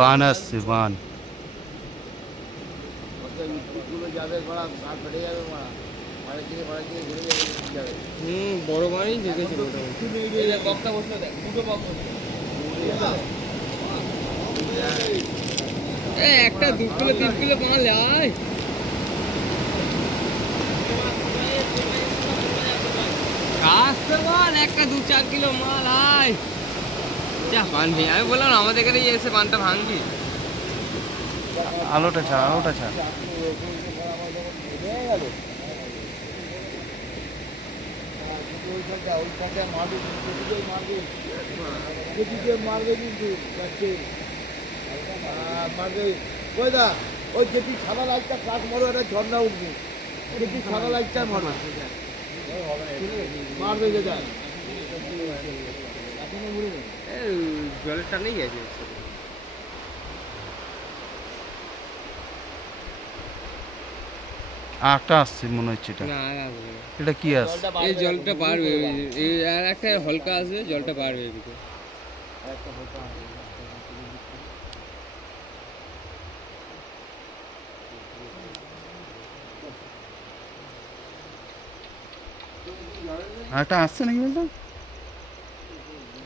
বান আসছে, বান। বড় বানই ঢুকেছে একটা 2 কিলো 3 কিলো মাল আয় আসতে বল, একটা 2-4 কিলো মাল আয় যা বান ভেঙে। আমি বললাম আমাদের এখানে এসে বানটা ভাঙবি। আলোটা ছাড়, আলোটা ছাড়। ওই যেটি সাদা লাইটটা কাজ মারো, একটা ঝর্ণা উঠবে, যেটি সাদা লাইটটা মারো, মারবে যে যায়। জলের টানেই গেছে। একটা আসছে মনে হচ্ছে। এটা না আর আসবে না। এটা কি আসছে? এই জলটা বাড়বে, এই আর একটা হালকা আসবে, জলটা বাড়বে এদিকে। একটা আসছে নাকি বলতো?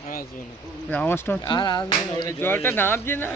আর আসবে না, ওই আওয়াজটা হচ্ছে। আর আসবে না, জলটা নামছে না।